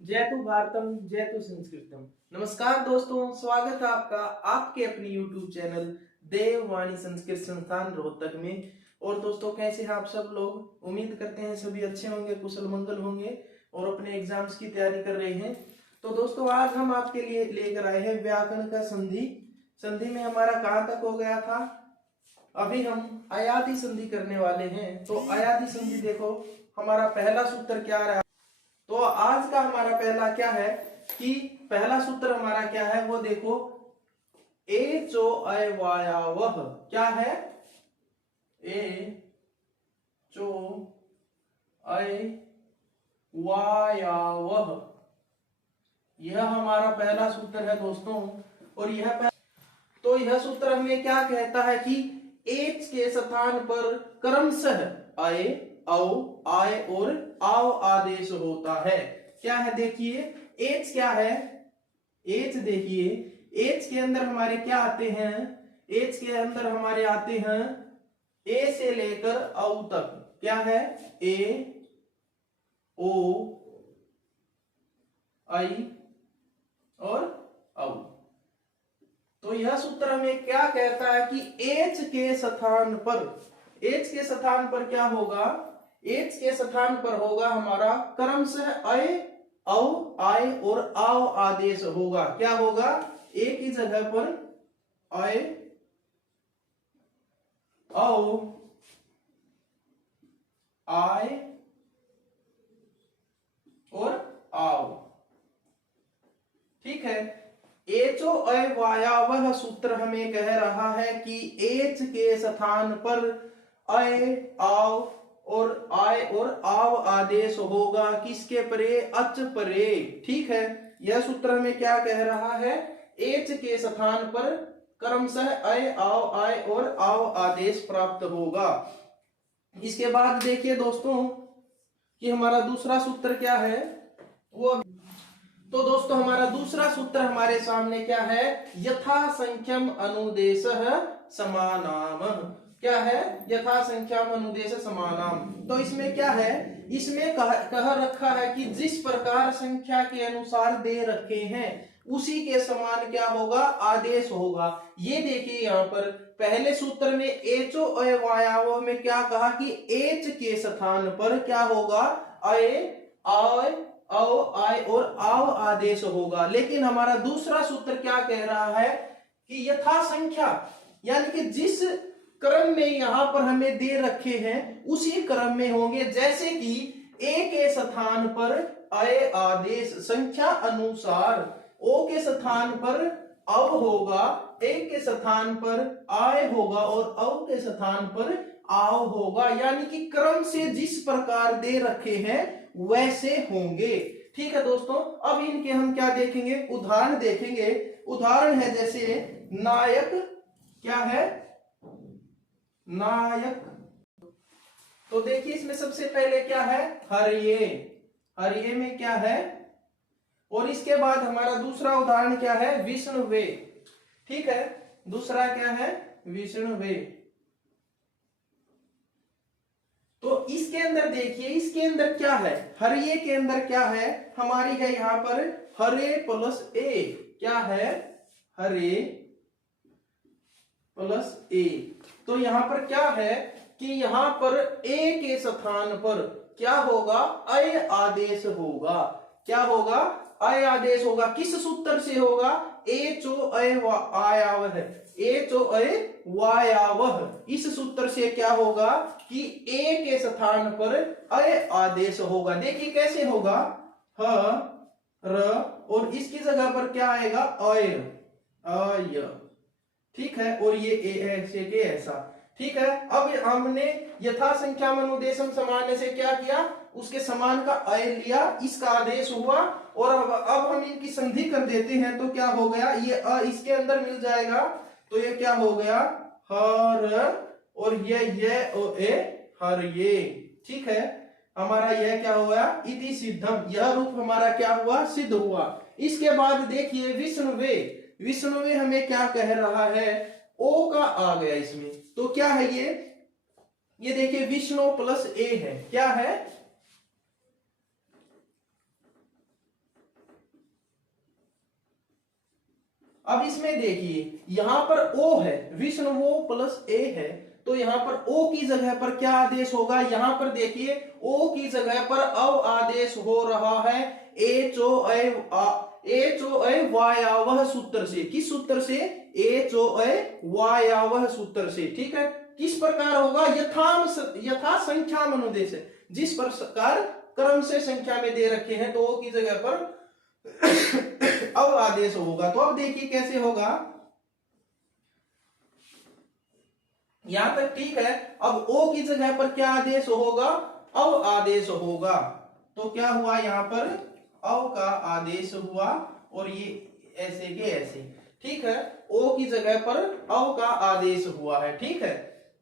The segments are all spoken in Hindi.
जयतु भारतम जयतु संस्कृतम। नमस्कार दोस्तों, स्वागत है आपका आपके अपने YouTube चैनल देववाणी संस्कृत संस्थान रोहतक में। और दोस्तों, कैसे हैं आप सब लोग? उम्मीद करते हैं सभी अच्छे होंगे, कुशल मंगल होंगे और अपने एग्जाम्स की तैयारी कर रहे हैं। तो दोस्तों, आज हम आपके लिए लेकर आए हैं व्याकरण का संधि। संधि में हमारा कहाँ तक हो गया था? अभी हम अयादि संधि करने वाले हैं। तो अयादि संधि देखो, हमारा पहला सूत्र क्या रहा? तो आज का हमारा पहला क्या है कि पहला सूत्र हमारा क्या है वो देखो, ए चो अवायावह। क्या है? ए चो अवायावह, यह हमारा पहला सूत्र है दोस्तों। और तो यह सूत्र हमें क्या कहता है कि एच के स्थान पर क्रमशः अय, औ, आय और आव आदेश होता है। क्या है? देखिए, एच क्या है? एच देखिए, एच के अंदर हमारे क्या आते हैं? एच के अंदर हमारे आते हैं ए से लेकर औ तक। क्या है? ए, ओ, आई और औ। तो यह सूत्र हमें क्या कहता है कि एच के स्थान पर, एच के स्थान पर क्या होगा? एच के स्थान पर होगा हमारा क्रमशः अय, औ, आय और आव आदेश होगा। क्या होगा? एक ही जगह पर अय, औ, आय और आव। ठीक है। एचो अवायावह सूत्र हमें कह रहा है कि एच के स्थान पर अय, आव और आय और आव आदेश होगा। किसके परे? अच परे। ठीक है। यह सूत्र हमें क्या कह रहा है? एच के स्थान पर क्रमशः अय, आव, आय और आव आदेश प्राप्त होगा। इसके बाद देखिए दोस्तों कि हमारा दूसरा सूत्र क्या है वो। तो दोस्तों, हमारा दूसरा सूत्र हमारे सामने क्या है? यथा संख्यम अनुदेशः समानाम। क्या है? यथा संख्यम अनुदेश समानाम। तो इसमें क्या है? इसमें कह रखा है कि जिस प्रकार संख्या के अनुसार दे रखे हैं उसी के समान क्या होगा? आदेश होगा। ये देखिए यहाँ पर पहले सूत्र में एचो अवायाव में क्या कहा कि एच के स्थान पर क्या होगा? अय, आय, औ, आय और आव आदेश होगा। लेकिन हमारा दूसरा सूत्र क्या कह रहा है कि यथा संख्या, यानी कि जिस क्रम में यहां पर हमें दे रखे हैं उसी क्रम में होंगे। जैसे कि ए के स्थान पर अय आदेश संख्या अनुसार, ओ के स्थान पर अव होगा, ए के स्थान पर आय होगा और औ के स्थान पर आव होगा। यानी कि क्रम से जिस प्रकार दे रखे हैं वैसे होंगे। ठीक है दोस्तों, अब इनके हम क्या देखेंगे? उदाहरण देखेंगे। उदाहरण है जैसे नायक। क्या है? नायक। तो देखिए इसमें सबसे पहले क्या है? हरिये। हरिये में क्या है? और इसके बाद हमारा दूसरा उदाहरण क्या है? विष्णुवे। ठीक है, दूसरा क्या है? विष्णुवे। तो इसके अंदर देखिए, इसके अंदर क्या है? हरिये के अंदर क्या है? हमारी है यहां पर हरे प्लस ए। क्या है? हरे प्लस ए। तो यहां पर क्या है कि यहां पर ए के स्थान पर क्या होगा? अय आदेश होगा। क्या होगा? अय आदेश होगा। किस सूत्र से होगा? ए चो अय आयावह। ए चो अय वायावह। इस सूत्र से क्या होगा कि ए के स्थान पर अय आदेश होगा। देखिए कैसे होगा? ह, र और इसकी जगह पर क्या आएगा? अय, अय। ठीक है। और ये ए ऐसे के ऐसा। ठीक है। अब हमने यथा संख्या अनुदेशम सामान्य से क्या किया? उसके समान का अय लिया, इसका आदेश हुआ और अब हम इनकी संधि कर देते हैं। तो क्या हो गया? ये अ इसके अंदर मिल जाएगा। तो ये क्या हो गया? हर और ये ओ ए हर ये। ठीक है। हमारा यह क्या हुआ? इति सिद्धम। यह रूप हमारा क्या हुआ? सिद्ध हुआ। इसके बाद देखिए विष्णुवे। विष्णुवे हमें क्या कह रहा है? ओ का आ गया इसमें। तो क्या है ये देखिए विष्णु प्लस ए है। क्या है? अब इसमें देखिए यहाँ पर ओ है, विष्णु वो प्लस ए है, तो यहाँ पर ओ की जगह पर क्या आदेश होगा, यहाँ पर देखिए ओ की जगह पर अव आदेश हो रहा है एचो ए वायावह सूत्र से। किस सूत्र से? एचो ए वायावह सूत्र से। ठीक है, किस प्रकार होगा? यथा संख्या अनुदेश, जिस प्रकार क्रम से संख्या में दे रखे हैं, तो ओ की जगह पर अब आदेश होगा। तो अब देखिए कैसे होगा, यहां तक ठीक है। अब ओ की जगह पर क्या आदेश होगा? अब आदेश होगा। तो क्या हुआ यहाँ पर? अव का आदेश हुआ और ये ऐसे के ऐसे। ठीक है, ओ की जगह पर अव का आदेश हुआ है। ठीक है,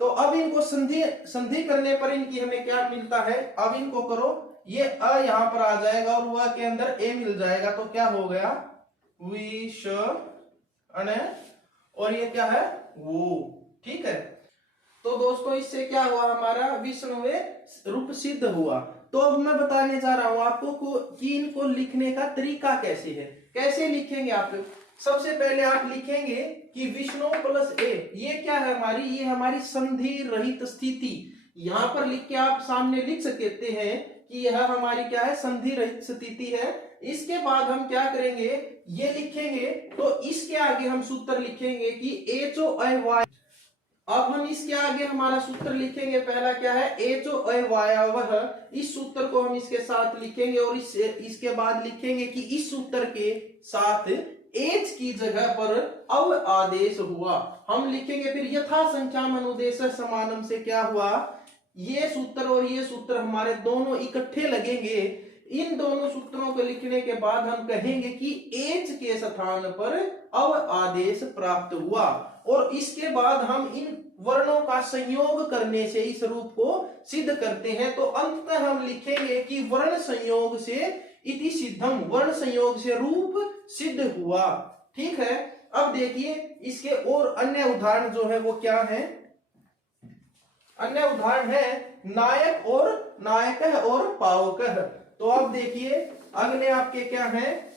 तो अब इनको संधि करने पर इनकी हमें क्या मिलता है? अब इनको करो, ये अ यहां पर आ जाएगा और वह के अंदर ए मिल जाएगा, तो क्या हो गया? विष और ये क्या है? वो। ठीक है, तो दोस्तों इससे क्या हुआ? हमारा विष्णुवे रूप सिद्ध हुआ। तो अब मैं बताने जा रहा हूं आपको कि इनको लिखने का तरीका कैसे है। कैसे लिखेंगे आप? सबसे पहले आप लिखेंगे कि विष्णु प्लस ए, ये क्या है हमारी? ये हमारी संधि रहित स्थिति। यहां पर लिख के आप सामने लिख सकते हैं कि यह हमारी क्या है? संधि रहित स्थिति है। इसके बाद हम क्या करेंगे? ये लिखेंगे, तो इसके आगे हम सूत्र लिखेंगे कि एचो अ वाय। अब हम इसके आगे हमारा सूत्र लिखेंगे, पहला क्या है? एचो अ वायावह। इस सूत्र को हम इसके साथ लिखेंगे और इसके बाद लिखेंगे कि इस सूत्र के साथ एच की जगह पर अव आदेश हुआ। हम लिखेंगे फिर यथा संख्या अनुदेश समानम से क्या हुआ? ये सूत्र और ये सूत्र हमारे दोनों इकट्ठे लगेंगे। इन दोनों सूत्रों को लिखने के बाद हम कहेंगे कि एच के स्थान पर अव आदेश प्राप्त हुआ, और इसके बाद हम इन वर्णों का संयोग करने से इस रूप को सिद्ध करते हैं। तो अंततः हम लिखेंगे कि वर्ण संयोग से इति सिद्धम, वर्ण संयोग से रूप सिद्ध हुआ। ठीक है, अब देखिए इसके और अन्य उदाहरण जो है वो क्या है? अन्य उदाहरण है नायक और पावकः। तो अब देखिए अगले आपके क्या है?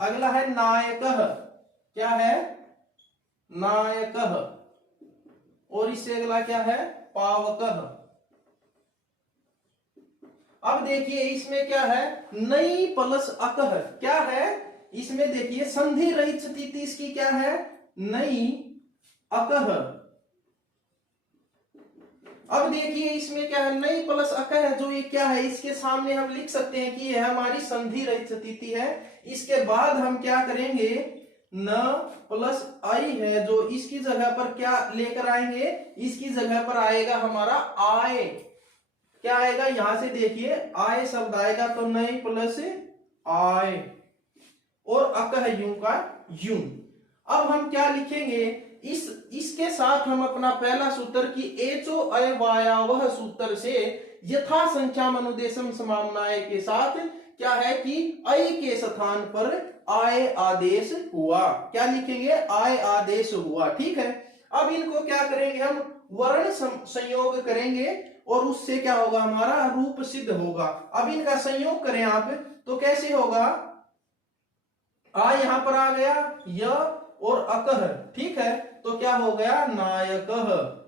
अगला है नायकः। क्या है? नायकः। और इससे अगला क्या है? पावकः। अब देखिए इसमें क्या है? नई प्लस अकः। क्या है इसमें? देखिए संधि रहित स्थिति इसकी क्या है? नई अकः। अब देखिए इसमें क्या है? नई प्लस अकः है, जो ये क्या है? इसके सामने हम लिख सकते हैं कि यह हमारी संधि रहित स्थिति है। इसके बाद हम क्या करेंगे? न प्लस आई है, जो इसकी जगह पर क्या लेकर आएंगे? इसकी जगह पर आएगा हमारा आय। क्या आएगा? यहां से देखिए आय शब्द आएगा, तो नई प्लस आय और अकह यूं का यूं। अब हम क्या लिखेंगे? इसके साथ हम अपना पहला सूत्र की एचो अय वायावह सूत्र से यथा संख्या अनुदेशम समामनाय के साथ क्या है कि अय के स्थान पर आय आदेश हुआ। क्या लिखेंगे? आय आदेश हुआ। ठीक है, अब इनको क्या करेंगे? हम वर्ण संयोग करेंगे और उससे क्या होगा? हमारा रूप सिद्ध होगा। अब इनका संयोग करें आप, तो कैसे होगा? आ यहां पर आ गया, य और अकह। ठीक है, तो क्या हो गया? नायकः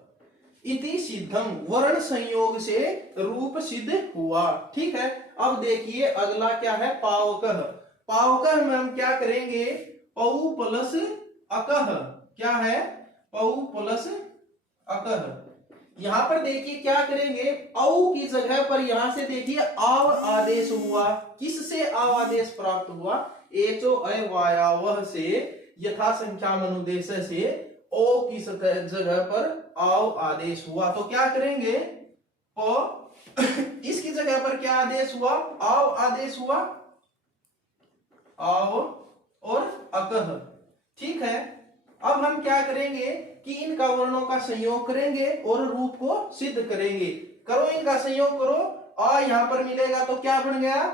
इति सिद्धम, वर्ण संयोग से रूप सिद्ध हुआ। ठीक है, अब देखिए अगला क्या है? पावकः। पावकः में हम क्या करेंगे? पौ प्लस अकह। क्या है? पौ प्लस अकह। यहां पर देखिए क्या करेंगे? औ की जगह पर यहां से देखिए आव आदेश हुआ। किससे आव आदेश प्राप्त हुआ? एचो अय वायावह से यथा संख्या अनुदेश से ओ की जगह पर आव आदेश हुआ। तो क्या करेंगे? इसकी जगह पर क्या आदेश हुआ? आव आदेश हुआ, आव और अकह। ठीक है, अब हम क्या करेंगे कि इनका वर्णों का संयोग करेंगे और रूप को सिद्ध करेंगे। करो इनका संयोग करो, आ यहां पर मिलेगा तो क्या बन गया?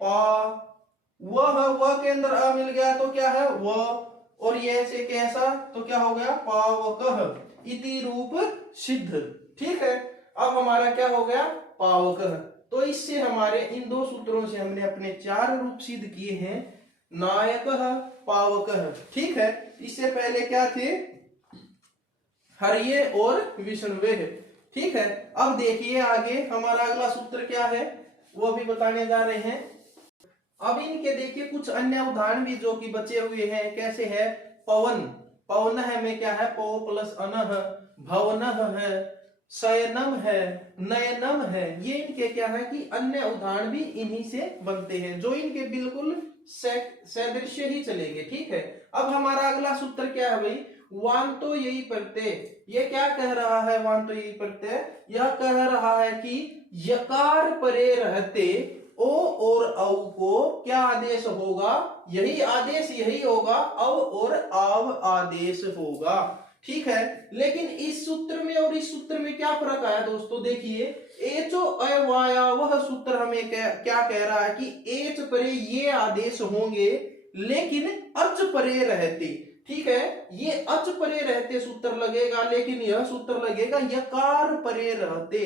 पा। वह के अंदर अ मिल गया तो क्या है? वह, और ये से कैसा? तो क्या हो गया? पावकः इति रूप सिद्ध। ठीक है, अब हमारा क्या हो गया? पावकः। तो इससे हमारे इन दो सूत्रों से हमने अपने 4 रूप सिद्ध किए हैं। नायकः पावकः। ठीक है, इससे पहले क्या थे, हर्ये और विष्णुवेः। ठीक है, अब देखिए आगे हमारा अगला सूत्र क्या है वो भी बताने जा रहे हैं। अब इनके देखिए कुछ अन्य उदाहरण भी जो कि बचे हुए हैं। कैसे है, पवन, पवनः में क्या है, पौ प्लस अनः, भवनः है, शयनम है, नयनम है। ये इनके क्या है कि अन्य उदाहरण भी इन्हीं से बनते हैं जो इनके बिल्कुल सदृश्य ही चलेंगे। ठीक है, अब हमारा अगला सूत्र क्या है भाई, वांतो यही प्रत्यय। ये क्या कह रहा है, वांतो यही प्रत्यय, यह कह रहा है कि यकार परे रहते ओ और औ को क्या आदेश होगा, यही आदेश यही होगा, अव और आव आदेश होगा। ठीक है, लेकिन इस सूत्र में और इस सूत्र में क्या फर्क आया दोस्तों, देखिए एचो अवायवः सूत्र हमें क्या कह रहा है कि एच परे ये आदेश होंगे लेकिन अच परे रहते। ठीक है, ये अच परे रहते सूत्र लगेगा, लेकिन यह सूत्र लगेगा यकार परे रहते।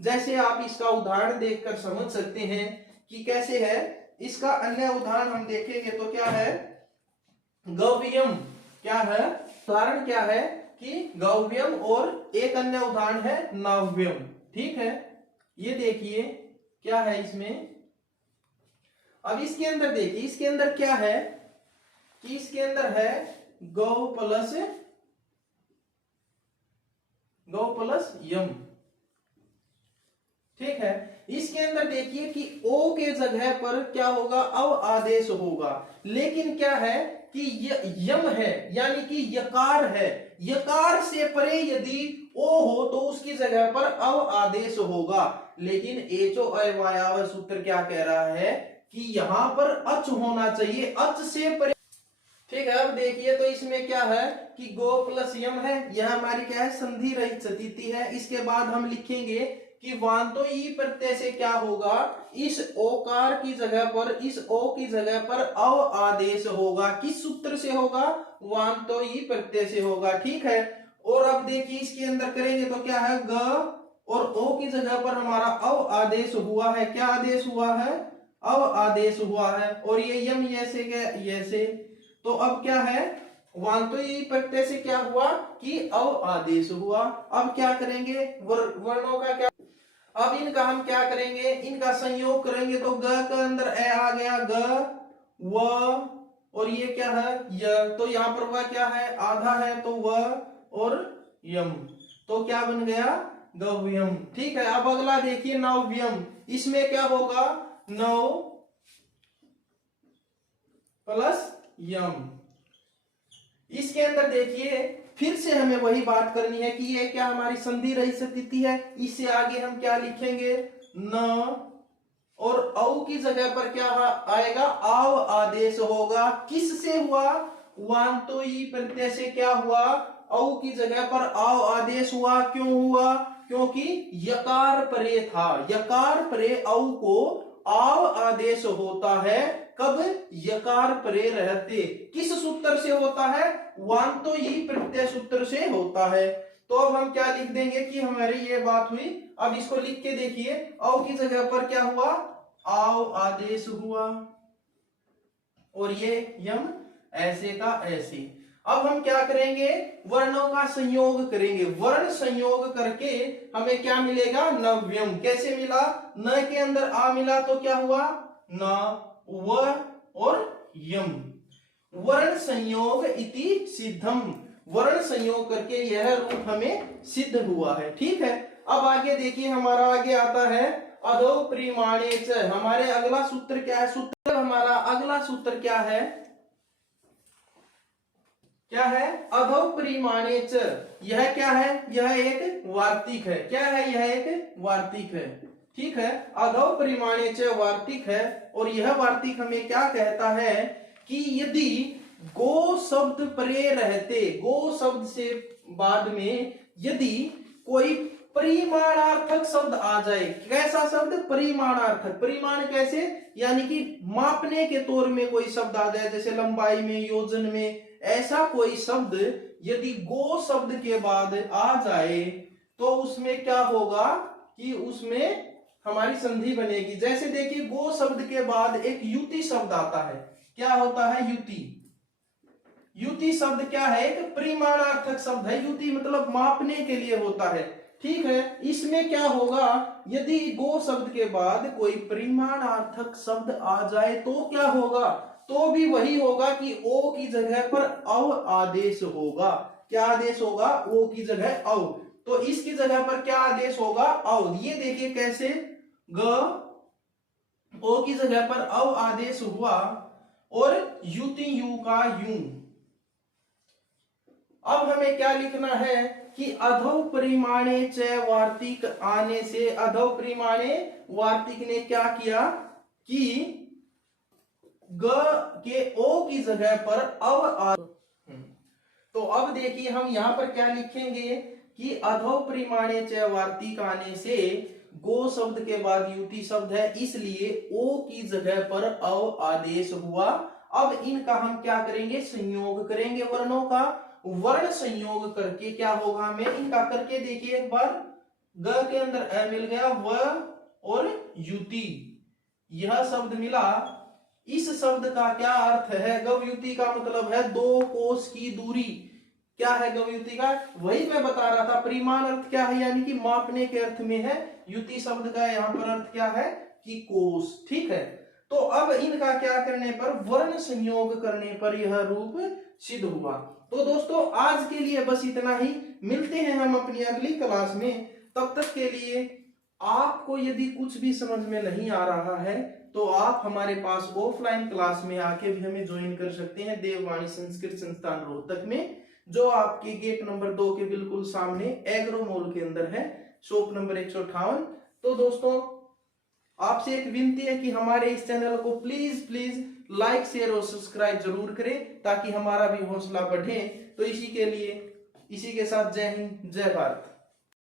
जैसे आप इसका उदाहरण देखकर समझ सकते हैं कि कैसे है। इसका अन्य उदाहरण हम देखेंगे तो क्या है, गव्यम क्या है, उदाहरण क्या है कि गव्यम, और एक अन्य उदाहरण है नव्यम। ठीक है, ये देखिए क्या है इसमें। अब इसके अंदर देखिए, इसके अंदर क्या है कि इसके अंदर है गौ प्लस यम। ठीक है, इसके अंदर देखिए कि ओ के जगह पर क्या होगा, अव आदेश होगा, लेकिन क्या है कि यम है यानी कि यकार है, यकार से परे यदि ओ हो तो उसकी जगह पर अव आदेश होगा। लेकिन एचो अवायव सूत्र क्या कह रहा है कि यहां पर अच होना चाहिए, अच से परे। ठीक है, अब देखिए तो इसमें क्या है कि गो प्लस यम है, यह हमारी क्या है, संधि रहित स्थिति है। इसके बाद हम लिखेंगे कि वांतो ई प्रत्यय से क्या होगा, इस ओकार की जगह पर, इस ओ की जगह पर अव आदेश होगा। किस सूत्र से होगा, वांतो ई प्रत्यय से होगा। ठीक है, और अब देखिए इसके अंदर करेंगे तो क्या है, ग और ओ की जगह पर हमारा अव आदेश हुआ है। क्या आदेश हुआ है, अव आदेश हुआ है। और ये यम ऐसे ऐसे, तो अब क्या है, वांतो ई प्रत्यय से क्या हुआ कि अव आदेश हुआ। अब क्या करेंगे, वर्णों का क्या, अब इनका हम क्या करेंगे, इनका संयोग करेंगे तो ग के अंदर ए आ गया, ग व, और ये क्या है य, तो यहाँ पर वह क्या है, आधा है तो व और यम, तो क्या बन गया, गव्यम। ठीक है, अब अगला देखिए नव्यम। इसमें क्या होगा, नव प्लस यम। इसके अंदर देखिए फिर से हमें वही बात करनी है कि ये क्या हमारी संधि रहित स्थिति है। इससे आगे हम क्या लिखेंगे, न, और औ की जगह पर क्या आएगा, आव आदेश होगा। किससे हुआ, वांतो ई प्रत्यय से क्या हुआ, औ की जगह पर आव आदेश हुआ। क्यों हुआ, क्योंकि यकार परे था, यकार परे औ को आव आदेश होता है। कब, यकार परे रहते। किस सूत्र से होता है, वांतो ई प्रत्यय सूत्र से होता है। तो अब हम क्या लिख देंगे कि हमारी ये बात हुई। अब इसको लिख के देखिए, औ की जगह पर क्या हुआ, आव आदेश हुआ, और ये यम ऐसे का ऐसे। अब हम क्या करेंगे, वर्णों का संयोग करेंगे। वर्ण संयोग करके हमें क्या मिलेगा, नव्यम। कैसे मिला, न के अंदर आ मिला तो क्या हुआ, न, व और यम। वर्ण संयोग इति सिद्धम, वर्ण संयोग करके यह रूप हमें सिद्ध हुआ है। ठीक है, अब आगे देखिए हमारा आगे आता है अधो परिमाणे च। हमारे अगला सूत्र क्या है, सूत्र हमारा अगला सूत्र क्या है, क्या है, अधो परिमाणे च। यह क्या है, यह एक वार्तिक है। क्या है, यह एक वार्तिक है। ठीक है, अधो परिमाणे च वार्तिक है, और यह वार्तिक हमें क्या कहता है कि यदि गो शब्द परे रहते, गो शब्द से बाद में यदि कोई परिमाणार्थक शब्द आ जाए। कैसा शब्द, परिमाणार्थक। परिमाण कैसे, यानी कि मापने के तौर में कोई शब्द आ जाए, जैसे लंबाई में, योजन में, ऐसा कोई शब्द यदि गो शब्द के बाद आ जाए तो उसमें क्या होगा कि उसमें हमारी संधि बनेगी। जैसे देखिए गो शब्द के बाद एक युति शब्द आता है। क्या होता है? युति। युति शब्द क्या है? एक परिमाणार्थक शब्द है। युति मतलब मापने के लिए होता है, ठीक है। इसमें क्या होगा, यदि गो शब्द के बाद कोई परिमाणार्थक शब्द आ जाए तो क्या होगा? तो भी वही होगा कि ओ की जगह पर अव आदेश होगा। क्या आदेश होगा? ओ की जगह अव। तो इसकी जगह पर क्या आदेश होगा? अव। ये देखिए कैसे, ग ओ की जगह पर अव आदेश हुआ और युति यू का यूं। अब हमें क्या लिखना है कि अधो परिमाणे च वार्तिक आने से, अधो परिमाणे वार्तिक ने क्या किया कि ग के ओ की जगह पर अव आ। तो अब देखिए हम यहां पर क्या लिखेंगे कि अधो परिमाणे च वार्तिक आने से गो शब्द के बाद युति शब्द है, इसलिए ओ की जगह पर अव आदेश हुआ। अब इनका हम क्या करेंगे? संयोग करेंगे वर्णों का। वर्ण संयोग करके क्या होगा, हमें इनका करके देखिए एक बार। ग के अंदर अ मिल गया, व और युति, यह शब्द मिला। इस शब्द का क्या अर्थ है? गवयुति का मतलब है दो कोस की दूरी। क्या है गवयुति का? वही मैं बता रहा था, परिमाण अर्थ क्या है, यानी कि मापने के अर्थ में है। युति शब्द का यहाँ पर अर्थ क्या है कि कोस, ठीक है। तो अब इनका क्या करने पर, वर्ण संयोग करने पर यह रूप सिद्ध हुआ। तो दोस्तों आज के लिए बस इतना ही, मिलते हैं हम अपनी अगली क्लास में। तब तक के लिए आपको यदि कुछ भी समझ में नहीं आ रहा है तो आप हमारे पास ऑफलाइन क्लास में आके भी हमें ज्वाइन कर सकते हैं, देववाणी संस्कृत संस्थान रोहतक में, जो आपके गेट नंबर 2 के बिल्कुल सामने एग्रो मॉल के अंदर है, शॉप नंबर 158। तो दोस्तों आपसे एक विनती है कि हमारे इस चैनल को प्लीज प्लीज लाइक शेयर और सब्सक्राइब जरूर करें ताकि हमारा भी हौसला बढ़े। तो इसी के साथ जय हिंद, जय भारत।